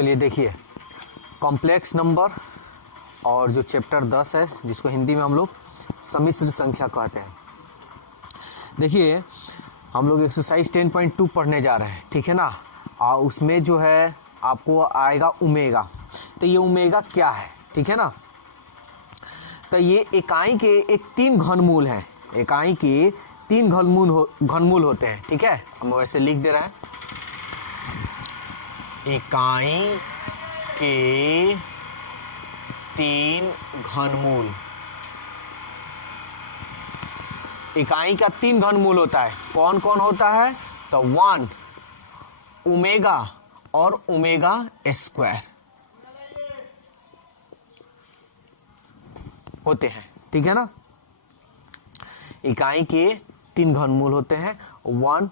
चलिए देखिए, complex number और जो चैप्टर 10 है जिसको हिंदी में हम लोग सम्मिश्र संख्या कहते हैं। देखिए हम लोग एक्सरसाइज 10.2 पढ़ने जा रहे हैं, ठीक है ना। और उसमें जो है आपको आएगा ओमेगा। तो ये ओमेगा क्या है, ठीक है ना। तो ये इकाई के एक 3 घनमूल हैं। इकाई के 3 घनमूल होते हैं, ठीक है। हम वैसे लिख दे रहे हैं, इकाई के 3 घनमूल। इकाई का 3 घनमूल होता है। कौन कौन होता है? तो 1 ओमेगा और ओमेगा स्क्वायर होते हैं, ठीक है ना। इकाई के 3 घनमूल होते हैं, 1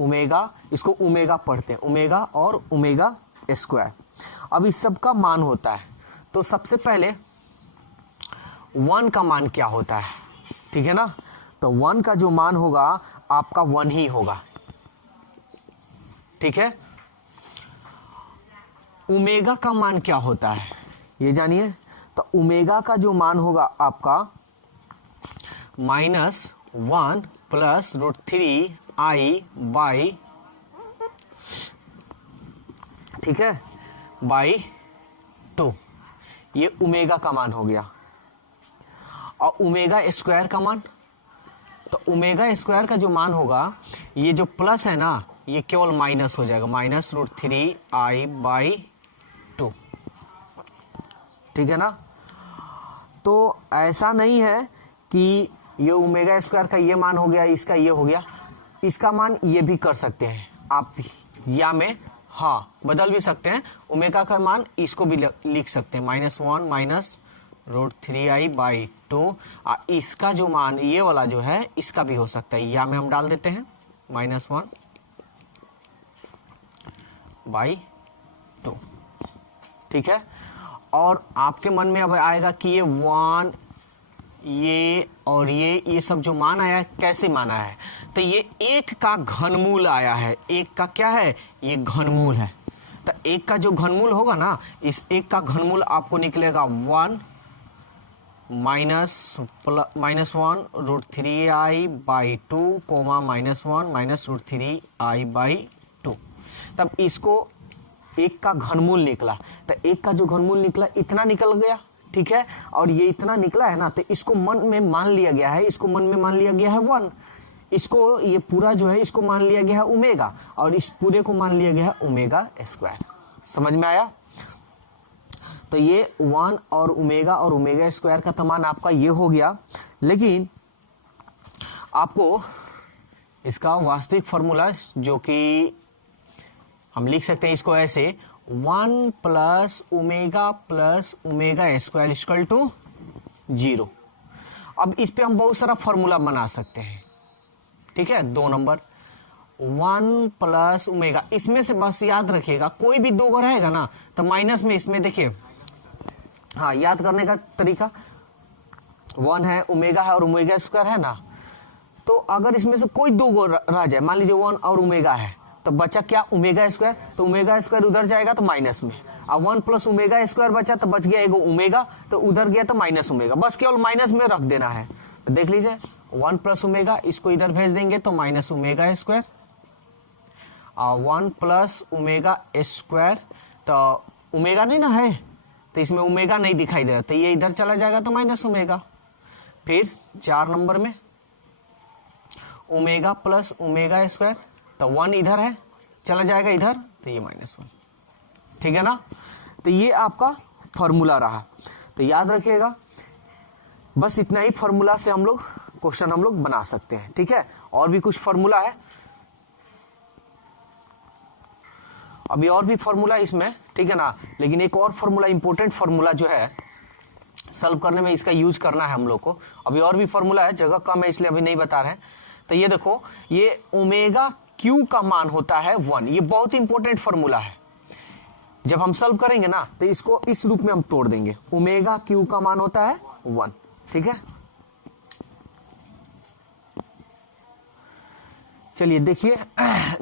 ओमेगा, इसको ओमेगा पढ़ते हैं, ओमेगा और ओमेगा स्क्वायर। अब इस सब का मान होता है। तो सबसे पहले 1 का मान क्या होता है, ठीक है ना। तो 1 का जो मान होगा आपका 1 ही होगा, ठीक है। ओमेगा का मान क्या होता है ये जानिए। तो ओमेगा का जो मान होगा आपका -1 प्लस √3i/, ठीक है, /2। ये ओमेगा का मान हो गया। और ओमेगा स्क्वायर का मान, तो ओमेगा स्क्वायर का जो मान होगा, ये जो प्लस है ना ये केवल माइनस हो जाएगा, -√3i/2, ठीक है ना। तो ऐसा नहीं है कि ये ओमेगा स्क्वायर का ये मान हो गया, इसका ये हो गया। इसका मान ये भी कर सकते हैं आप, या में हाँ बदल भी सकते हैं। ओमेगा का मान इसको भी लिख सकते हैं, -1 -√3i/2। इसका जो मान ये वाला जो है इसका भी हो सकता है, या में हम डाल देते हैं -1/2, ठीक है। और आपके मन में अब आएगा कि ये 1 ये और ये सब जो मान आया है कैसे माना है। तो ये 1 का घनमूल आया है। 1 का क्या है? ये घनमूल है। तो 1 का जो घनमूल होगा ना, इस 1 का घनमूल आपको निकलेगा 1 -1√3i/2, -1 -√3i/2। तब इसको 1 का घनमूल निकला। तो 1 का जो घनमूल निकला इतना निकल गया, ठीक है। और ये इतना निकला है ना, तो इसको मन में मान लिया गया है, इसको मन में मान लिया गया है 1। इसको ये पूरा जो है इसको मान लिया गया है ओमेगा, और इस पूरे को मान लिया गया है ओमेगा स्क्वायर। समझ में आया। तो ये 1 और ओमेगा स्क्वायर का मान आपका ये हो गया। लेकिन आपको इसका वास्तविक फॉर्मूला जो कि हम लिख सकते हैं इसको ऐसे, 1 + ओमेगा + ओमेगा स्क्वायर = 0। अब इस पे हम बहुत सारा फॉर्मूला बना सकते हैं, ठीक है। 2 नंबर 1 + ओमेगा, इसमें से बस याद रखिएगा कोई भी 2 रहेगा ना तो माइनस में, इसमें देखिए हाँ याद करने का तरीका, 1 है, ओमेगा है और ओमेगा स्क्वायर है ना। तो अगर इसमें से कोई 2 रह जाए, मान लीजिए 1 और ओमेगा है, तो बचा क्या? Omega square. तो ओमेगा स्क्वायर उधर जाएगा तो माइनस में, और 1 + ओमेगा स्क्वायर बचा तो बच गया एगो ओमेगा, तो उधर गया तो माइनस ओमेगा, बस केवल माइनस में रख देना है। तो देख लीजिए 1 + ओमेगा, इसको इधर भेज देंगे तो माइनस ओमेगा स्क्वायर, और 1 + ओमेगा स्क्वायर, तो ओमेगा नहीं ना है तो इसमें ओमेगा नहीं दिखाई दे रहा, तो ये इधर चला जाएगा तो माइनस ओमेगा। फिर 4 नंबर में ओमेगा + ओमेगा स्क्वायर, तो 1 इधर है चला जाएगा इधर, तो ये -1, ठीक है ना। तो ये आपका फॉर्मूला रहा। तो याद रखिएगा, बस इतना ही फॉर्मूला से हम लोग क्वेश्चन हम लोग बना सकते हैं, ठीक है। और भी कुछ फॉर्मूला है, अभी और भी फॉर्मूला इसमें, ठीक है ना। लेकिन एक और फॉर्मूला, इंपॉर्टेंट फॉर्मूला जो है सॉल्व करने में इसका यूज करना है हम लोग को। अभी और भी फॉर्मूला है, जगह कम है इसलिए अभी नहीं बता रहे हैं। तो ये देखो, ये ओमेगा क्यू का मान होता है 1। ये बहुत इंपॉर्टेंट फॉर्मूला है। जब हम सॉल्व करेंगे ना तो इसको इस रूप में हम तोड़ देंगे, ओमेगा क्यू का मान होता है 1, ठीक है। चलिए देखिए,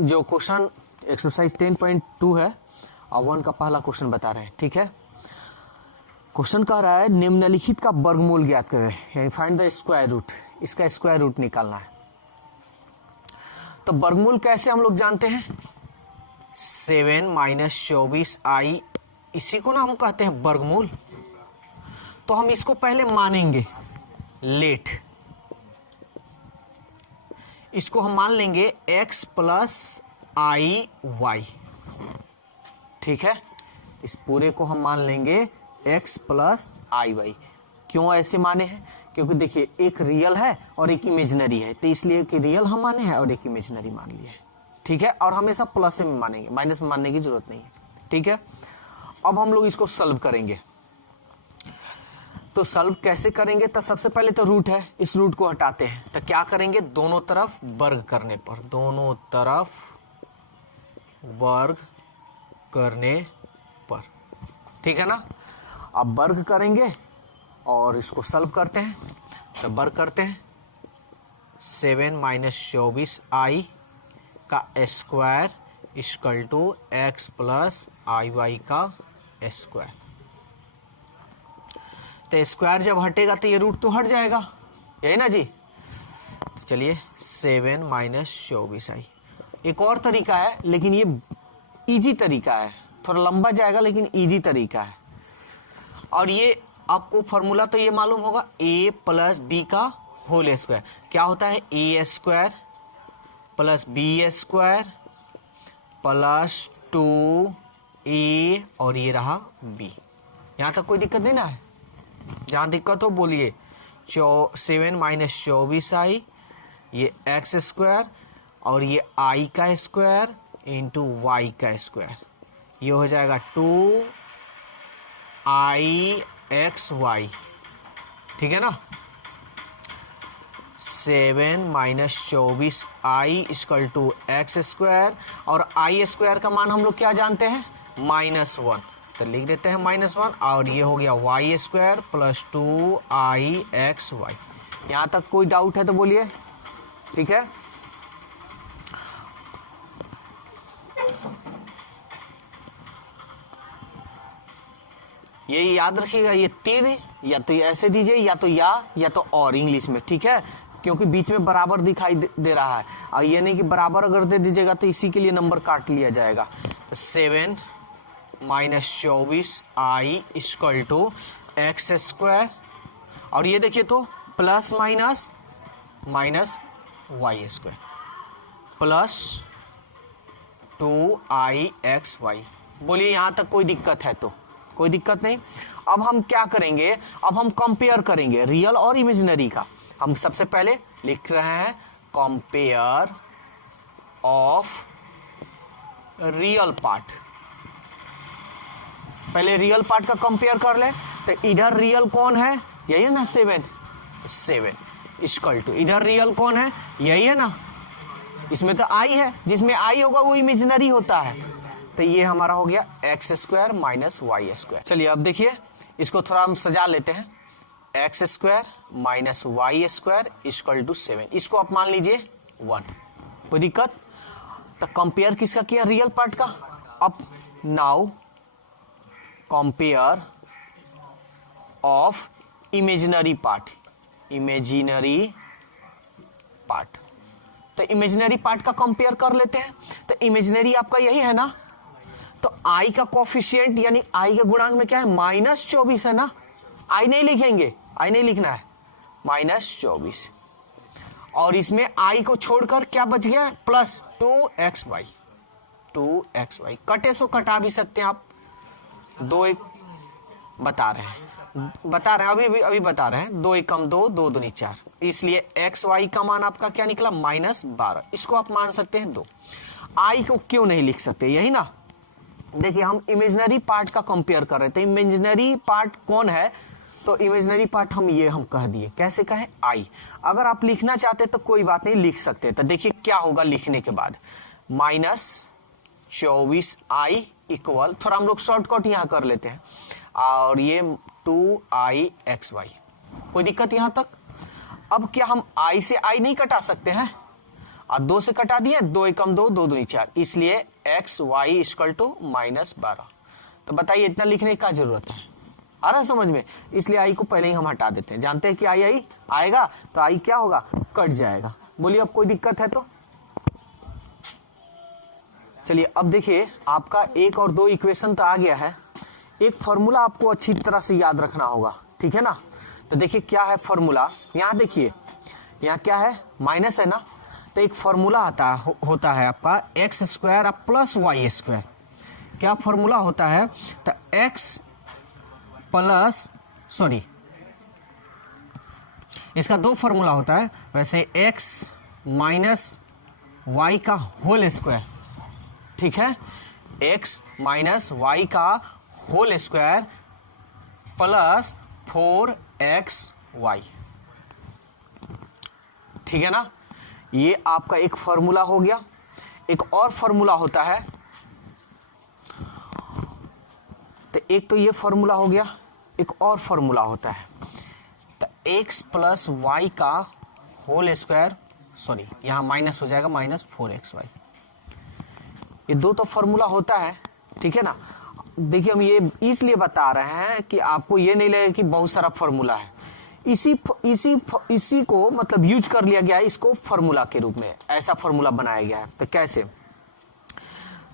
जो क्वेश्चन एक्सरसाइज 10.2 है और 1 का पहला क्वेश्चन बता रहे हैं, ठीक है। क्वेश्चन कह रहा है निम्नलिखित का वर्गमूल ज्ञात करें, यानी फाइंड द स्क्वायर रूट, इसका स्क्वायर रूट निकालना है। तो वर्गमूल कैसे हम लोग जानते हैं, 7 माइनस 24i, इसी को ना हम कहते हैं वर्गमूल। तो हम इसको पहले मानेंगे लेट, इसको हम मान लेंगे x प्लस आई वाई, ठीक है। इस पूरे को हम मान लेंगे x प्लस आई वाई। क्यों ऐसे माने हैं, क्योंकि देखिए एक रियल है और एक इमेजिनरी है, तो इसलिए कि रियल हम माने हैं और एक इमेजिनरी मान लिया है, ठीक है। और हमेशा प्लस में मानेंगे, माइनस में मानने की जरूरत नहीं है, ठीक है। अब हम लोग इसको सॉल्व करेंगे। तो सॉल्व कैसे करेंगे, तो सबसे पहले तो रूट है, इस रूट को हटाते हैं। तो क्या करेंगे, दोनों तरफ वर्ग करने पर, दोनों तरफ वर्ग करने पर, ठीक है ना। अब वर्ग करेंगे और इसको सॉल्व करते हैं। तो वर्ग करते हैं 7 माइनस 24i का square equal to x plus i y का स्क्वायर। तो स्क्वायर जब हटेगा तो ये रूट तो हट जाएगा, यही ना जी। तो चलिए 7 माइनस 24i, एक और तरीका है लेकिन ये इजी तरीका है, थोड़ा लंबा जाएगा लेकिन इजी तरीका है। और ये आपको फॉर्मूला तो ये मालूम होगा, a प्लस बी का होल स्क्वायर क्या होता है, a square plus b square plus 2a, और ये रहा b। यहाँ तक कोई दिक्कत नहीं ना है, जहाँ दिक्कत हो बोलिए। 7 माइनस 24i, ये x स्क्वायर और ये i का स्क्वायर इंटू वाई का स्क्वायर, ये हो जाएगा 2ixy, ठीक है ना। 7 minus 24i equal to x square, और आई स्क्वायर का मान हम लोग क्या जानते हैं, -1, तो लिख देते हैं -1, और ये हो गया वाई स्क्वायर प्लस 2ixy। यहाँ तक कोई डाउट है तो बोलिए, ठीक है। ये याद रखिएगा, ये तीर या तो ऐसे दीजिए या तो और इंग्लिश में, ठीक है, क्योंकि बीच में बराबर दिखाई दे रहा है। और ये नहीं कि बराबर अगर दे दीजिएगा तो इसी के लिए नंबर काट लिया जाएगा। तो 7 minus 24i equal to x square, और ये देखिए तो plus minus minus y square plus 2ixy। बोलिए यहाँ तक कोई दिक्कत है तो, कोई दिक्कत नहीं। अब हम क्या करेंगे, अब हम कंपेयर करेंगे रियल और इमेजिनरी का। हम सबसे पहले लिख रहे हैं कंपेयर ऑफ रियल पार्ट। पहले रियल पार्ट का कंपेयर कर ले, तो इधर रियल कौन है, यही है ना 7 इक्वल टू, इधर रियल कौन है, यही है ना, इसमें तो आई है, जिसमें आई होगा वो इमेजिनरी होता है। तो ये हमारा हो गया x square minus y square. चलिए अब देखिए इसको थोड़ा हम सजा लेते हैं, x square minus y square equal to 7, इसको आप मान लीजिए 1, कोई दिक्कत। तो कंपेयर किसका किया, रियल पार्ट का। अब now compare of imaginary part, imaginary part. तो इमेजिनरी पार्ट का कंपेयर कर लेते हैं। तो इमेजिनरी आपका यही है ना, तो आई का कोफिशिएंट यानी आई के गुणांक में क्या है, -24 है ना। आई नहीं लिखेंगे, आई नहीं लिखना है, -24, और इसमें आई को छोड़कर क्या बच गया, प्लस 2xy। कटे सो कटा भी सकते हैं आप, 2 1 बता रहे हैं अभी बता रहे हैं, 2 1 कम 2, 2 दूनी 4, इसलिए xy का मान आपका क्या निकला, -12। इसको आप मान सकते हैं 2। आई को क्यों नहीं लिख सकते, यही ना। देखिए हम इमेजिनरी पार्ट का कंपेयर कर रहे थे, इमेजिनरी पार्ट कौन है, तो इमेजिनरी पार्ट हम कह दिए, कैसे कहें, आई। अगर आप लिखना चाहते तो कोई बात नहीं, लिख सकते। तो देखिए क्या होगा लिखने के बाद, -24i इक्वल, थोड़ा हम लोग शॉर्टकट यहाँ कर लेते हैं, और ये 2ixy, कोई दिक्कत यहाँ तक। अब क्या हम आई से आई नहीं कटा सकते हैं, और 2 से कटा दिए, 2 1 कम 2, 2 दूनी 4, इसलिए एक्स वाई इक्वल टू -12। तो बताइए इतना लिखने की क्या जरूरत है, आ रहा है समझ में? इसलिए आई को पहले ही हम हटा देते हैं। जानते हैं कि आई आएगा तो आई क्या होगा, कट जाएगा। बोलिए अब कोई दिक्कत है तो? चलिए अब देखिए आपका 1 और 2 इक्वेशन तो आ गया है। एक फॉर्मूला आपको अच्छी तरह से याद रखना होगा, ठीक है ना? तो देखिए क्या है फॉर्मूला, यहाँ देखिए यहाँ क्या है, माइनस है ना, तो एक फॉर्मूला होता है आपका x square plus y square. क्या फॉर्मूला होता है? तो एक्स प्लस इसका 2 फॉर्मूला होता है वैसे, एक्स माइनस वाई का होल स्क्वायर, ठीक है, एक्स माइनस वाई का होल स्क्वायर प्लस 4xy, ठीक है ना? ये आपका एक फॉर्मूला हो गया। एक और फॉर्मूला होता है, तो एक तो ये फॉर्मूला हो गया, एक और फॉर्मूला होता है तो x प्लस वाई का होल स्क्वायर, यहां माइनस हो जाएगा -4xy। ये 2 तो फॉर्मूला होता है, ठीक है ना? देखिए हम ये इसलिए बता रहे हैं कि आपको ये नहीं लगे कि बहुत सारा फॉर्मूला है। इसी को मतलब यूज कर लिया गया है, इसको फॉर्मूला के रूप में ऐसा फॉर्मूला बनाया गया है। तो कैसे?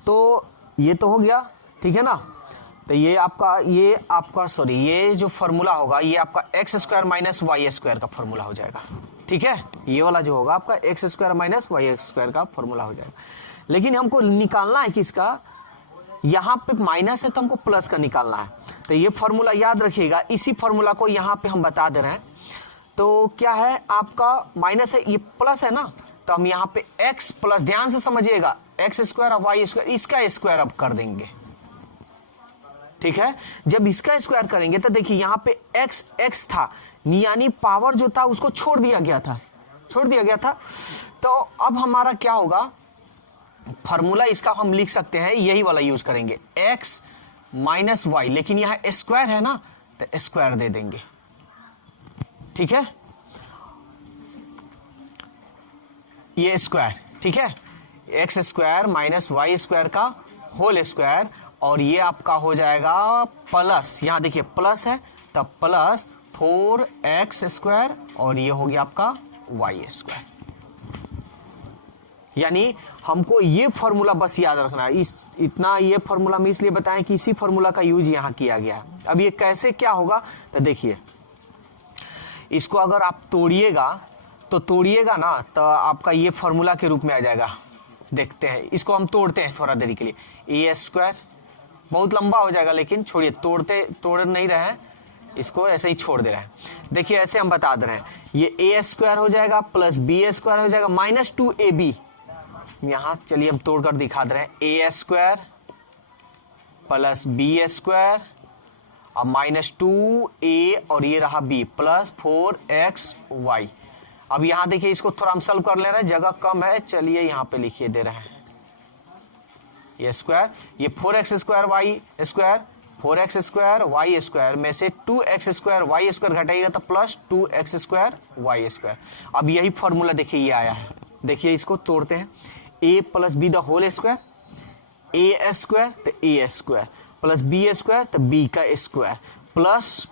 तो ये तो हो गया, ठीक है ना? तो ये जो फॉर्मूला होगा ये आपका x square minus y square का फॉर्मूला हो जाएगा, ठीक है? ये वाला जो होगा आपका x square minus y square का फॉर्मूला हो जाएगा। लेकिन हमको निकालना है कि इसका यहाँ पे माइनस है तो हमको प्लस का निकालना है। तो ये फॉर्मूला याद रखिएगा, इसी फॉर्मूला को यहाँ पे हम बता दे रहे हैं। तो क्या है आपका माइनस है, ये प्लस है ना, तो हम यहाँ पे x प्लस, ध्यान से समझिएगा, एक्स स्क्वायर और वाई स्क्वायर, इसका स्क्वायर अब कर देंगे, ठीक है? जब इसका स्क्वायर करेंगे तो देखिए यहाँ पे x था, यानी पावर जो था उसको छोड़ दिया गया था। तो अब हमारा क्या होगा, फॉर्मूला इसका हम लिख सकते हैं, यही वाला यूज करेंगे, x माइनस वाई, लेकिन यहां स्क्वायर है ना तो स्क्वायर दे देंगे, ठीक है? ये स्क्वायर, ठीक है, x square minus y square का होल स्क्वायर, और ये आपका हो जाएगा प्लस, यहां देखिए प्लस है तब प्लस 4x स्क्वायर, और ये हो गया आपका वाई स्क्वायर। यानी हमको ये फॉर्मूला बस याद रखना है। इतना ये फॉर्मूला में इसलिए बताएं कि इसी फॉर्मूला का यूज यहां किया गया है। अब ये कैसे क्या होगा, तो देखिए इसको अगर आप तोड़िएगा ना तो आपका ये फॉर्मूला के रूप में आ जाएगा। देखते हैं, इसको हम तोड़ते हैं थोड़ा देरी के लिए। ए स्क्वायर बहुत लंबा हो जाएगा, लेकिन छोड़िए, तोड़ नहीं रहे हैं, इसको ऐसे ही छोड़ दे रहे हैं। देखिए ऐसे हम बता दे रहे हैं, ये ए स्क्वायर हो जाएगा प्लस बी स्क्वायर हो जाएगा -2ab। यहां चलिए हम तोड़कर दिखा दे रहे हैं, ए स्क्वायर प्लस बी स्क्वायर और -2a, और ये रहा b प्लस 4xy। अब यहां देखिए इसको थोड़ा हम सॉल्व कर ले रहे हैं, जगह कम है, चलिए यहां पे लिखिए दे रहे हैं, ये स्क्वायर, ये 4x square y square, 4x square y square में से 2x स्क्वायर वाई स्क्वायर घटाइएगा तो plus 2x square y square. अब यही फॉर्मूला देखिए ये आया है। देखिए इसको तोड़ते हैं, a plus b the whole square, a square तो a square plus b square तो बी का स्क्वायर प्लस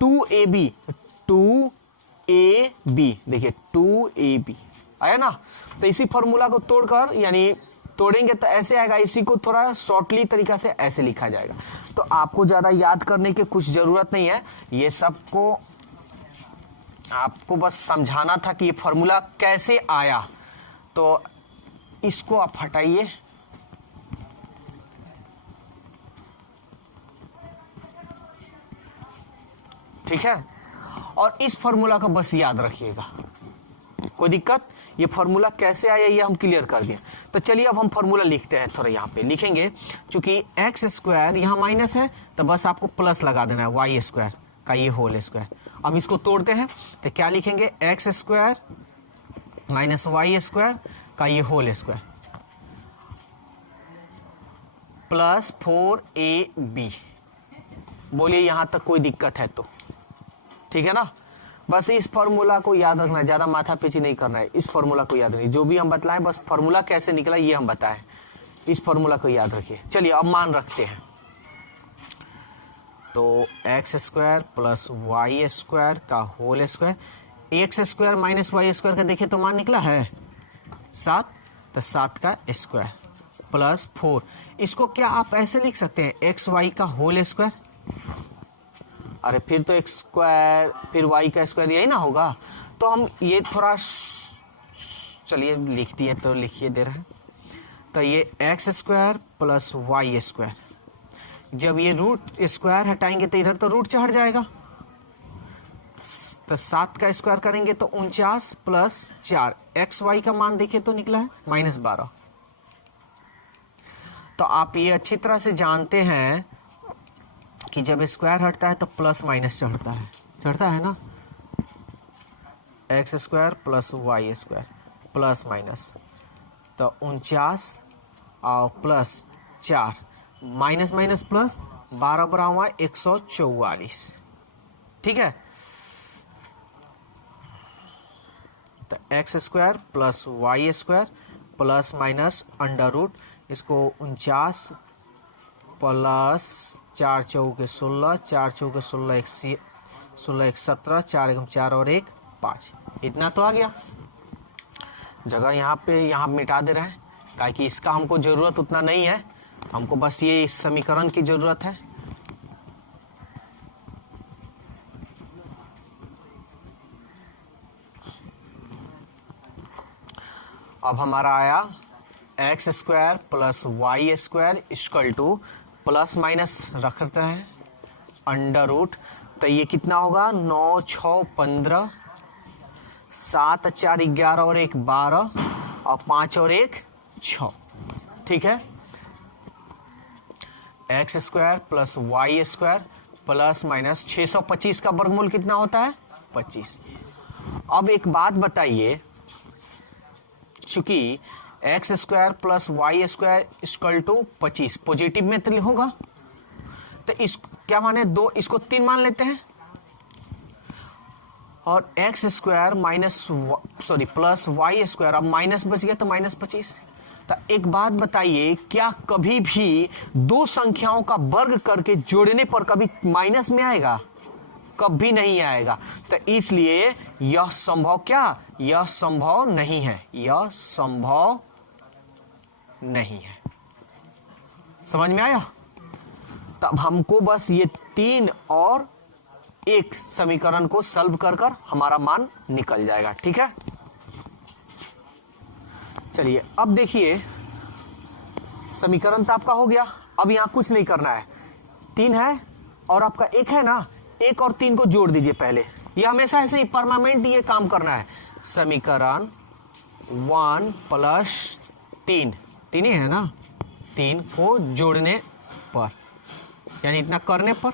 2ab, 2ab, देखिए 2ab आया ना। तो इसी फॉर्मूला को तोड़कर, यानी तोड़ेंगे तो ऐसे आएगा, इसी को थोड़ा शॉर्टली तरीका से ऐसे लिखा जाएगा। तो आपको ज्यादा याद करने की कुछ जरूरत नहीं है, ये सबको आपको बस समझाना था कि ये फॉर्मूला कैसे आया। तो इसको आप हटाइए, ठीक है, और इस फॉर्मूला को बस याद रखिएगा। कोई दिक्कत, ये फॉर्मूला कैसे आया ये हम क्लियर कर दिए। तो चलिए अब हम फॉर्मूला लिखते हैं, थोड़ा यहाँ पे लिखेंगे, चूंकि एक्स स्क्वायर यहाँ माइनस है तो बस आपको प्लस लगा देना है, वाई स्क्वायर का ये होल स्क्वायर। अब इसको तोड़ते हैं तो क्या लिखेंगे, x square minus y square का ये होल स्क्वायर प्लस 4ab। बोलिए यहां तक कोई दिक्कत है तो? ठीक है ना। बस इस फॉर्मूला को याद रखना है, ज्यादा माथा पीछी नहीं करना है, इस फॉर्मूला को याद रखना। जो भी हम बतलाएं बस फॉर्मूला कैसे निकला ये हम बताएं, इस फॉर्मूला को याद रखिए। चलिए अब मान रखते हैं, तो x square plus y square का whole square, x square minus y square का देखिए तो मान निकला है 7, तो 7 का स्क्वायर प्लस 4। इसको क्या आप ऐसे लिख सकते हैं, एक्स वाई का होल स्क्वायर, अरे फिर तो एक्स स्क्वायर फिर वाई का स्क्वायर यही ना होगा। तो हम ये थोड़ा चलिए लिख दिए, तो लिखिए दे रहे हैं, तो ये x square plus y square, जब ये रूट स्क्वायर हटाएंगे तो इधर तो रूट चढ़ जाएगा, तो 7 का स्क्वायर करेंगे तो 49 प्लस 4, एक्स वाई का मान देखिए तो निकला है -12। तो आप ये अच्छी तरह से जानते हैं कि जब स्क्वायर हटता है तो प्लस माइनस चढ़ता है ना, x square plus y square plus minus, तो 49 और प्लस 4 माइनस माइनस प्लस 12 बराबर 144। ठीक है, तो x square plus y square plus minus under root, इसको 49 प्लस 4 चौके 16, 4 चौके 16, 1 17, 4 एकम 4 और 1 5, इतना तो आ गया। जगह यहाँ मिटा दे रहे हैं, काहे कि इसका हमको जरूरत उतना नहीं है, हमको बस ये इस समीकरण की जरूरत है। अब हमारा आया x square plus y square equal to plus minus रखते हैं अंडर रूट, तो ये कितना होगा 9 6 15, 7 4 11 और 1 12 और 5 और 1 6। ठीक है, x square plus y square plus minus 625 का वर्गमूल कितना होता है 25। अब एक बात बताइए, चूंकि x square plus y square equal to 25 positive में तो होगा, तो इस क्या माने 2, इसको 3 मान लेते हैं, और x square plus y square, अब माइनस बच गया तो -25। तो एक बात बताइए, क्या कभी भी दो संख्याओं का वर्ग करके जोड़ने पर कभी माइनस में आएगा? कभी नहीं आएगा। तो इसलिए यह संभव यह संभव नहीं है, यह संभव नहीं है। समझ में आया? तब हमको बस ये 3 और 1 समीकरण को सॉल्व कर हमारा मान निकल जाएगा। ठीक है, चलिए अब देखिए, समीकरण तो आपका हो गया। अब यहां कुछ नहीं करना है, 3 है और आपका 1 है ना, 1 और 3 को जोड़ दीजिए पहले। ये हमेशा ऐसे ही परमानेंट ये काम करना है। समीकरण 1 प्लस 3 ही है ना, 3 को जोड़ने पर, यानी इतना करने पर।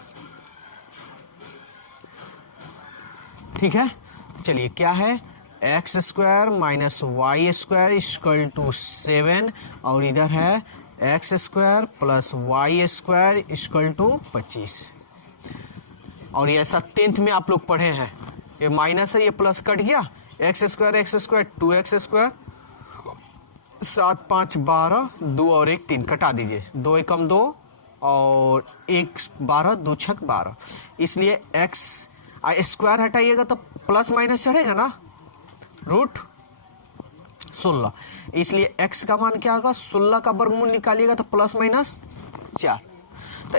ठीक है, चलिए क्या है, x square minus y square equal to 7, और इधर है x square plus y square equal to 25। और ये ऐसा 10th में आप लोग पढ़े हैं, ये माइनस है, ये प्लस कट गया, एक्स स्क्वायर 2x स्क्वायर, 7 5 12, 2 और 1 3, कटा दीजिए, 2 एकम 2 और 1 12, 2 छक 12। इसलिए एक्स स्क्वायर हटाइएगा तो प्लस माइनस चढ़ेगा ना, रूट 16। इसलिए x का मान क्या होगा, 16 का वर्गमूल निकालिएगा तो प्लस माइनस 4। तो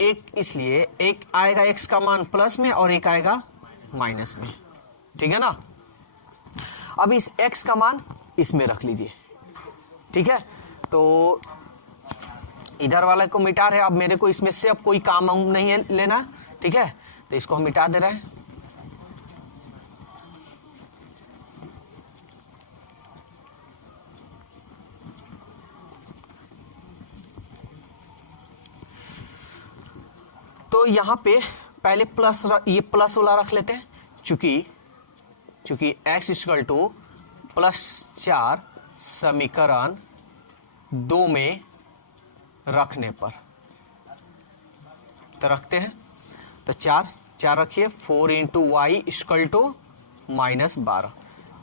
एक इसलिए एक आएगा x का मान प्लस में और एक आएगा माइनस में। ठीक है ना, अब इस x का मान इसमें रख लीजिए। ठीक है, तो इधर वाले को मिटा रहे, अब मेरे को इसमें से अब कोई काम नहीं है लेना। ठीक है, तो इसको हम मिटा दे रहे हैं। तो यहां पे पहले प्लस, ये प्लस वाला रख लेते हैं, चूंकि x इक्वल टू +4 समीकरण 2 में रखने पर, तो रखते हैं, तो 4 रखिए, 4 इंटू वाई इक्वल टू -12,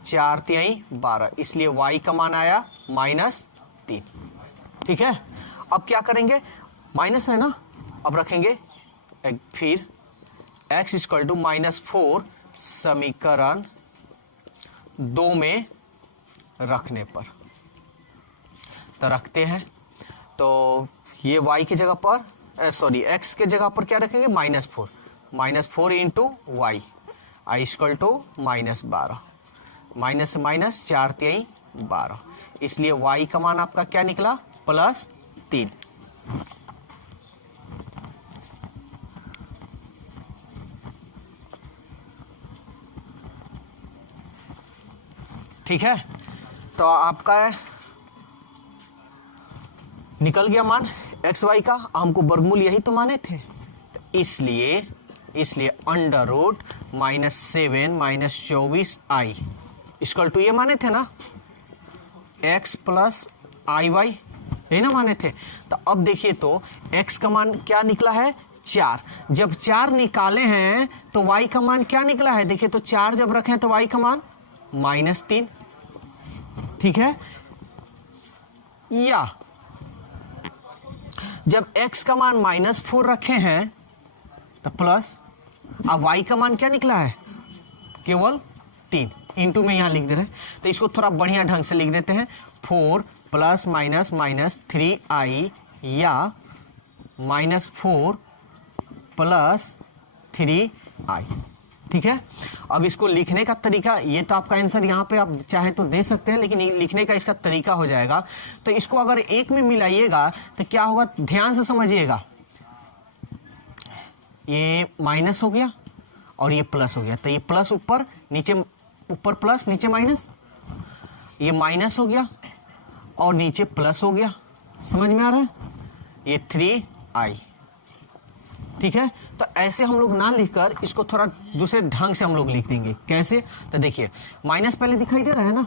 4 3 12, इसलिए y का मान आया -12। 3। ठीक है, अब क्या करेंगे, माइनस है ना, अब रखेंगे फिर x इक्वल टू -4 समीकरण 2 में रखने पर, तो रखते हैं। तो ये y की जगह पर सॉरी x के जगह पर क्या रखेंगे, -4 into y, i equal to -12, minus से माइनस 4 3 12, इसलिए y का मान आपका क्या निकला, +3। ठीक है, तो आपका निकल गया मान एक्स वाई का, हमको वर्गमूल यही तो माने थे, तो इसलिए under root -7 -24 i equal to ये माने थे ना, x प्लस आई वाई, यही ना माने थे। तो अब देखिए तो x का मान क्या निकला है, 4। जब 4 निकाले हैं तो y का मान क्या निकला है, देखिए तो 4 जब रखें तो y का मान -3। ठीक है, या जब x का मान -4 रखे हैं तो प्लस, अब y का मान क्या निकला है, केवल 3, इंटू में यहां लिख दे रहे हैं, तो इसको थोड़ा बढ़िया ढंग से लिख देते हैं, 4 प्लस माइनस माइनस 3i या -4 प्लस 3i। ठीक है, अब इसको लिखने का तरीका, ये तो आपका आंसर यहाँ पे आप चाहे तो दे सकते हैं, लेकिन लिखने का इसका तरीका हो जाएगा। तो इसको अगर एक में मिलाइएगा तो क्या होगा, ध्यान से समझिएगा, ये माइनस हो गया और ये प्लस हो गया, तो ये प्लस ऊपर नीचे, ऊपर प्लस नीचे माइनस, ये माइनस हो गया और नीचे प्लस हो गया, समझ में आ रहा है, ये 3i। ठीक है, तो ऐसे हम लोग ना लिखकर इसको थोड़ा दूसरे ढंग से हम लोग लिख देंगे। कैसे, तो देखिए माइनस पहले दिखाई दे रहा है ना,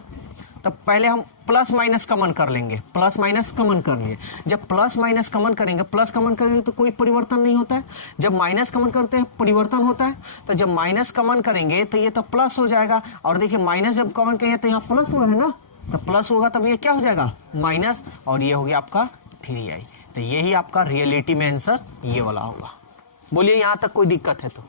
तब पहले हम प्लस माइनस कॉमन कर लेंगे, प्लस माइनस कॉमन कर लिए। जब प्लस माइनस कॉमन करेंगे, प्लस कॉमन करेंगे तो कोई परिवर्तन नहीं होता है, जब माइनस कॉमन करते हैं परिवर्तन होता है। तो जब माइनस कॉमन करेंगे तो ये तो प्लस हो जाएगा, और देखिए माइनस जब कॉमन करेंगे तो यहाँ प्लस हुआ है ना, तो प्लस होगा तब ये क्या हो जाएगा, माइनस, और ये हो गया आपका 3i। तो यही आपका रियलिटी में आंसर ये वाला होगा। बोलिए यहाँ तक कोई दिक्कत है तो।